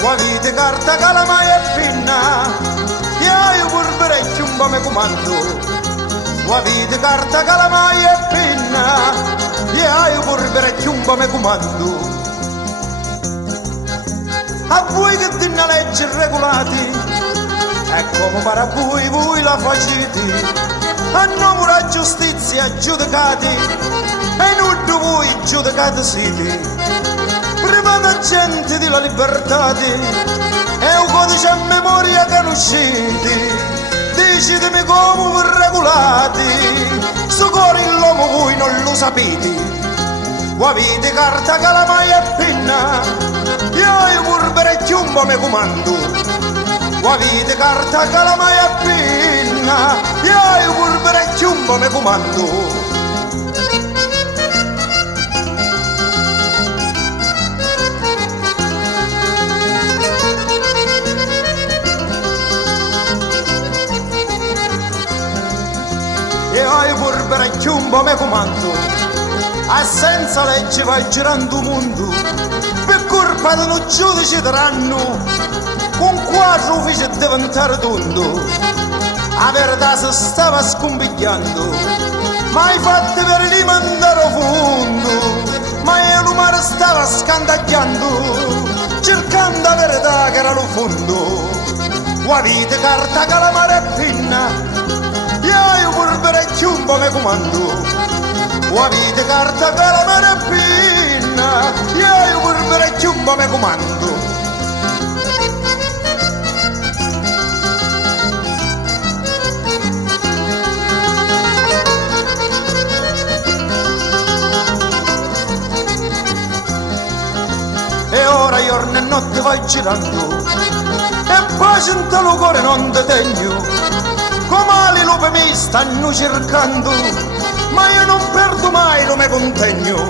Qua vite carta calamai e pinna, io pure un po' me comando. Qua vite carta calamai e pinna, io pure un po' me comando. A voi che dinna leggi regolati, e come pare a voi la facete, a nome della giustizia giudicati, e non voi giudicate siete. Prima da gente della libertà, è un codice a memoria che non uscite, decidimi come vi regolate, su cuore l'uomo voi non lo sapete. Qua vite carta calamai e penna, io pure un po' me comando. Qua vite carta calamai e penna, io pure un po' me comando. Io pure un po' me comando, e senza legge vai girando il mondo, per colpa di un giudice tiranno, con quattro uffici è diventare tondo. La verità si stava scompigliando, ma i fatti per li mandare a fondo, ma il mare stava scandagliando, cercando la verità che era lo fondo. Qua vite carta calamare e penna, io pure un po' me comando. Qua vite carta calamare e penna, io pure un po' me comando. E ora giorno e notte vai girando, e pace in tuo cuore non ti tegno. Come le lupi mi stanno cercando, ma io non perdo mai lo me contegno.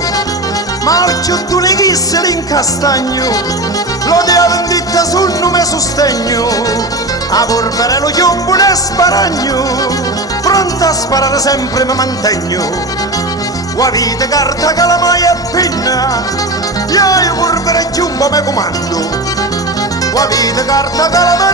Marcio tu le ghisse l'incastagno, lo dia vendetta sul nome sostegno. A polvere lo chiombo e sparagno, pronto a sparare sempre mi mantegno. Qua vite carta calamai e penna, io pure un po' me comando. Qua vite carta calamai